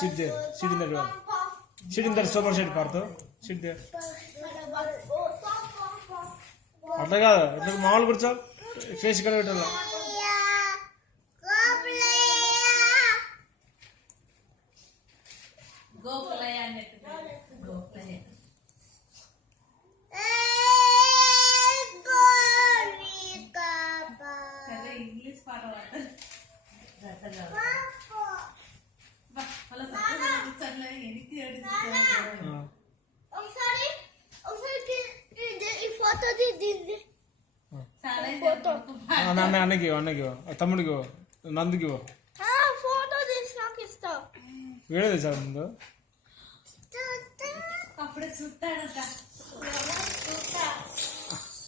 Sit there. Sit in the door. Sit in the sofa set, Partho. Sit there. అట్లా కాదు ఇట్లా మామూలు కూర్చో ఫేస్ ఇక్కడ పెట్టాలి అన్నకి తమ్ముడికి నందుకి వీడియో తెచ్చా ముందు అప్పుడే చూస్తాడు